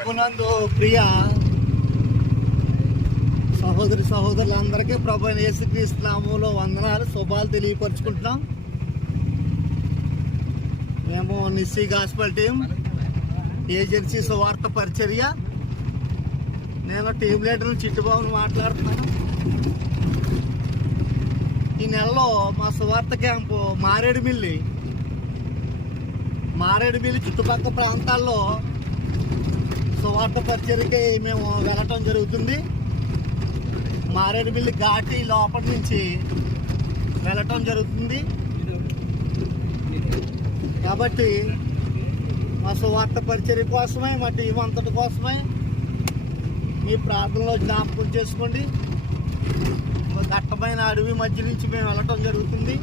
ప్రభునందు ప్రియ సహోదరులందరికీ ప్రభు యేసుక్రీస్తు నామములో వందనాలు శుభాలు తెలియపరుచుకుంటున్నాం. మేము నిస్సీ గాస్పల్ టీం ఏజెన్సీ సువార్త పరిచర్య. నేను టీం లీడర్ చిట్టుబాబుని మాట్లాడుతున్నాను. ఈ నెలలో మా సువార్త క్యాంపు మారేడుమిల్లి చుట్టుపక్కల ప్రాంతాల్లో సువార్త పరిచర్యకి మేము వెళ్ళటం జరుగుతుంది. మారేడుమిల్లి ఘాటి లోపల నుంచి వెళ్ళటం జరుగుతుంది. కాబట్టి మా సువార్త పరిచర్య కోసమే, మా టీం అంతటి కోసమే మీ ప్రార్థనలో జ్ఞాపకం చేసుకోండి. దట్టమైన అడవి మధ్య నుంచి మేము వెళ్ళటం జరుగుతుంది.